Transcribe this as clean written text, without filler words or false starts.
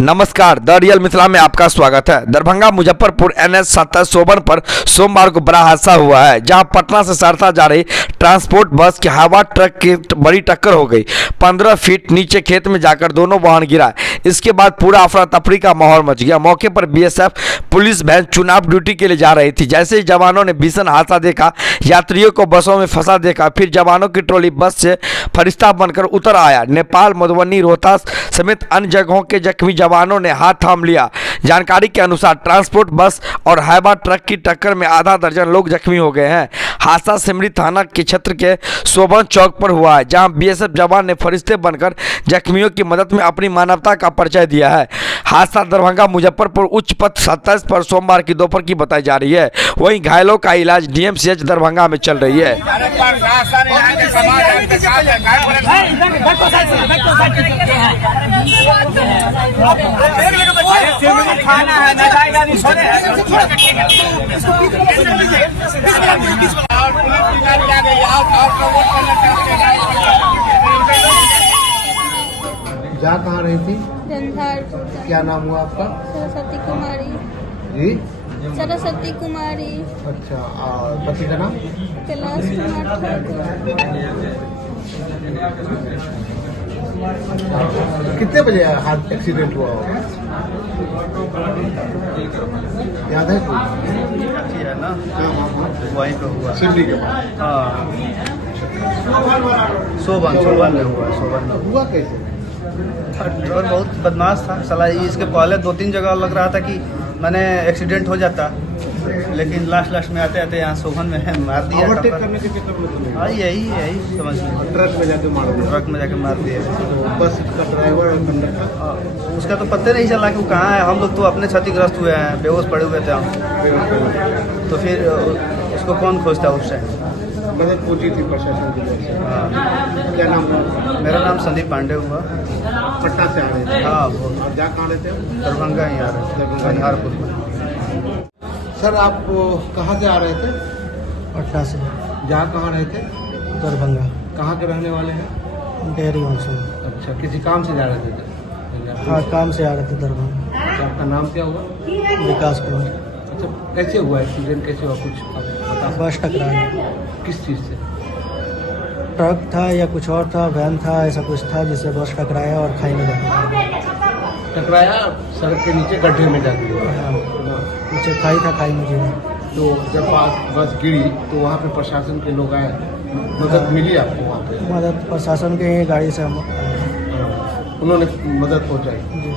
नमस्कार, the real Mithila में आपका स्वागत है। दरभंगा मुजफ्फरपुर NH 57 पर सोमवार को बड़ा हादसा हुआ है, जहां पटना से सहरसा जा रही ट्रांसपोर्ट बस की हवा ट्रक की बड़ी टक्कर हो गई। 15 फीट नीचे खेत में जाकर दोनों वाहन गिरा। इसके बाद पूरा अफरा तफरी का माहौल मच गया। मौके पर BSF पुलिस वैन चुनाव ड्यूटी के लिए जा रही थी। जैसे ही जवानों ने भीषण हादसा देखा, यात्रियों को बसों में फंसा देखा, फिर जवानों की ट्रॉली बस से फरिश्ता बनकर उतर आया। नेपाल, मधुबनी, रोहतास समेत अन्य जगहों के जख्मी जवानों ने हाथ थाम लिया। जानकारी के अनुसार ट्रांसपोर्ट बस और हाइवा ट्रक की टक्कर में आधा दर्जन लोग जख्मी हो गए हैं। हादसा सिमरी थाना के क्षेत्र के शोभन चौक पर हुआ है, जहां BSF जवान ने फरिश्ते बनकर जख्मियों की मदद में अपनी मानवता का परिचय दिया है। हादसा दरभंगा मुजफ्फरपुर उच्च पथ 27 पर सोमवार की दोपहर की बताई जा रही है। वहीं घायलों का इलाज DMCH दरभंगा में चल रही है। जा कहाँ रही थी? झंझारपुर। क्या नाम हुआ आपका? सरस्वती कुमारी। जी, सरस्वती कुमारी। अच्छा। और पति का नाम? कैलाश कुमार ठाकुर। कितने बजे हाथ एक्सीडेंट हुआ होगा? याद है कोई? है ना, वहीं पे हुआ। सिमरी के पास। हाँ, सोबन में हुआ। सोबन में हुआ कैसे? ड्राइवर बहुत बदमाश था साला। इसके पहले 2-3 जगह लग रहा था कि मैंने एक्सीडेंट हो जाता, लेकिन लास्ट में आते आते यहाँ सोबन में मार दिया। ओवरटेक करने के चक्कर में तो नहीं? हाँ, यही समझ लीजिए। ट्रक में जाके मार दिया। ट्रक में जाके मार दिया। तो बस का ड्राइवर और कंडक्टर? उसका तो पता नहीं चला कि वो कहाँ है। हम लोग तो अपने क्षतिग्रस्त हुए हैं, बेहोश पड़े हुए थे हम। तो फिर उसको कौन खोजता उस टाइम? मदद पहुंची थी प्रशासन की तरफ से। हाँ, क्या नाम था? मेरा नाम संदीप पांडे हुआ। पटना से आ रहे थे? हाँ, और जा कहाँ रहे थे? दरभंगा ही आ रहे थे, झंझारपुर में। सर, आप कहाँ से आ रहे थे? पटना से। जा कहाँ रहे थे? दरभंगा। कहाँ के रहने वाले हैं? डेहरी से। अच्छा, किसी काम से जा रहे थे? हाँ, काम से आ रहे थे दरभंगा। तो आपका नाम क्या हुआ? विकास कुमार। अच्छा, कैसे हुआ एक्सीडेंट? कैसे हुआ कुछ आप बता? बस टकराया। किस चीज़ से? ट्रक था या कुछ और था, वैन था, ऐसा कुछ था जिससे बस टकराया और खाई में जाता। टकराया सड़क के नीचे गड्ढे में जाके हुआ। हाँ, नीचे खाई था, खाई में गिरा। तो जब बस गिरी तो वहाँ पे प्रशासन के लोग आए, मदद मिली आपको वहाँ पे? मदद प्रशासन के गाड़ी से हम। उन्होंने मदद पहुँचाई। जी।